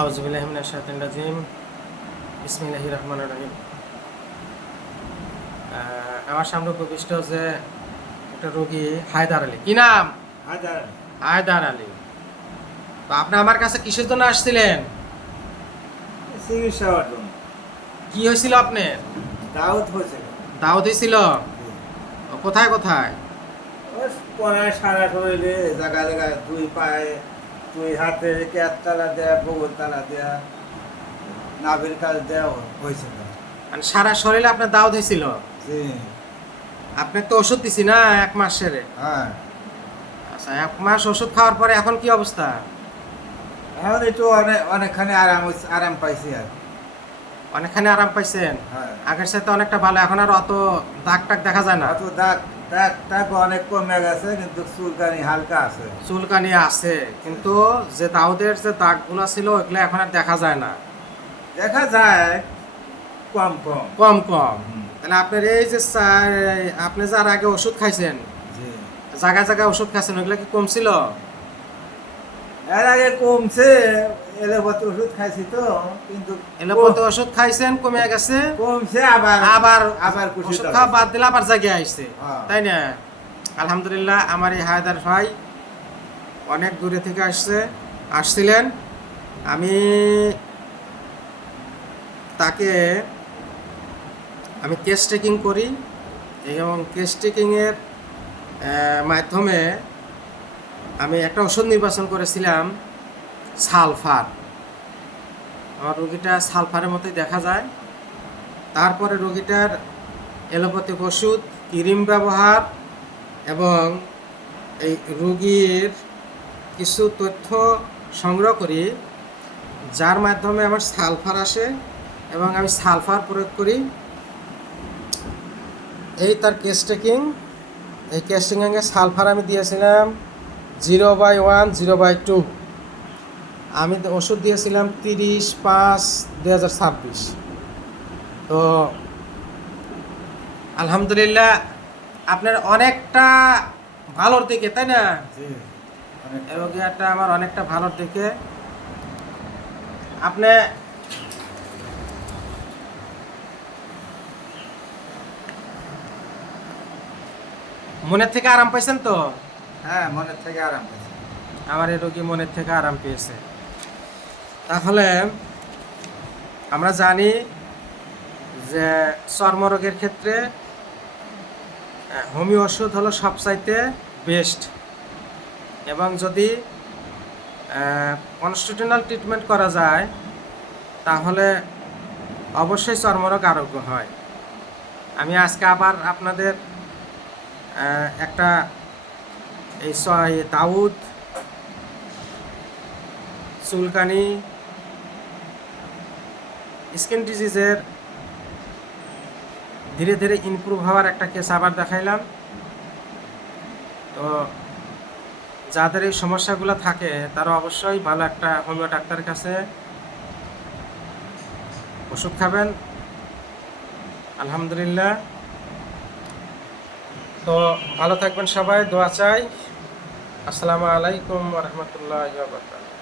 আউযুবিল্লাহি মিনাশ শাইতানির রাজিম। বিসমিল্লাহির রহমানির রহিম। আমার সামনে উপবিষ্ট যে একটা রোগী হায়দার আলী। কি নাম? হাজার হায়দার আলী। তো আপনি আমার কাছে কিসের জন্য আসছিলেন? চিকিৎসা অর্জন কি হয়েছিল আপনার? দাউদ হয়েছিল। দাওয়াত হয়েছিল? কোথায় কোথায়? ওই পড়ায় সারা শরীরে জায়গা জায়গায় দুই পায়ে দুই হাতে ক্যাততালা দেয়া বগলতালা দেয়া নাভির কাজ দেওয়া হয়েছিল। মানে সারা শরীরে আপনার দাওয়াত হয়েছিল? জি আপনি তো ওষুধ দিছি না 1 মাসের? হ্যাঁ, আচ্ছা, 1 মাস ওষুধ খাওয়ার পরে এখন কি অবস্থা? এখন একটু অনেকখানি আরাম পাইছি আর অনেকখানি আরাম পাইছেন? হ্যাঁ, আগের সাথে অনেকটা ভালো, এখন আর অত দাগ টাগ দেখা যায় না? অত দাগ দাগ টাগ অনেক কমে গেছে, কিন্তু চুলকানি হালকা আছে। চুলকানি আছে, কিন্তু যে দাউদের যে দাগগুলো ছিল ওইগুলো এখন আর দেখা যায় না। দেখা যায় কম কম। কম কম। হুম, তাহলে আপনার এই যে আপনি যার আগে ওষুধ খাইছেন, জি জায়গায় জায়গায় ওষুধ খাইছেন, ওইগুলো কি কমছিল? এর আগে কমছে, এলোপাতি ওষুধ খাইছি তো, কিন্তু এলোপাতি ওষুধ খাইছেন, কমে গেছে, কমছে আবার আবার আবার খুশি ওষুধ খাওয়া বাদ দিলে আবার জায়গায় আসছে, হ্যাঁ। তাই না? আলহামদুলিল্লাহ, আমার এই হায়দার ভাই অনেক দূরে থেকে আসছিলেন। আমি তাকে কেস টেকিং করি, এবং কেস টেকিংয়ের মাধ্যমে আমি একটা ওষুধ নির্বাচন করেছিলাম, সালফার। আমার রোগীটা সালফারের মতোই দেখা যায়। তারপরে রোগীটার এলোপ্যাথিক ওষুধ, ক্রিম ব্যবহার এবং এই রোগীর কিছু তথ্য সংগ্রহ করি, যার মাধ্যমে আমার সালফার আসে এবং আমি সালফার প্রয়োগ করি। এই তার কেস টেকিং। এই কেস টেকিংয়ে সালফার আমি দিয়েছিলাম 0/1, 0/2। আমি ওষুধ দিয়েছিলাম 30/5/2026। তো আলহামদুলিল্লাহ, আপনার অনেকটা ভালোর দিকে, তাই না? জি এই রোগীটা আমার অনেকটা ভালোর দিকে। আপনি মনের থেকে আরাম পাইছেন তো? হ্যাঁ, মনের থেকে আরাম পাইছি। আমার এই রোগী মনের থেকে আরাম পেয়েছে। তাহলে আমরা জানি যে চর্মরোগের ক্ষেত্রে হোমিও ওষুধ হলো সবচাইতে বেস্ট, এবং যদি কনস্টিটিউশনাল ট্রিটমেন্ট করা যায় তাহলে অবশ্যই চর্মরোগ আরোগ্য হয়। আমি আজকে আবার আপনাদের একটা এই দাউদ, চুলকানি, স্কিন ডিজিজের ধীরে ধীরে ইমপ্রুভ হওয়ার একটা কেস আবার দেখাইলাম। তো যাদের এই সমস্যাগুলো থাকে তারা অবশ্যই ভালো একটা হোমিও ডাক্তারের কাছে ওষুধ খাবেন। আলহামদুলিল্লাহ। তো ভালো থাকবেন সবাই, দোয়া চাই। আসসালামু আলাইকুম ওয়া রাহমাতুল্লাহি ওয়া বারাকাতুহু।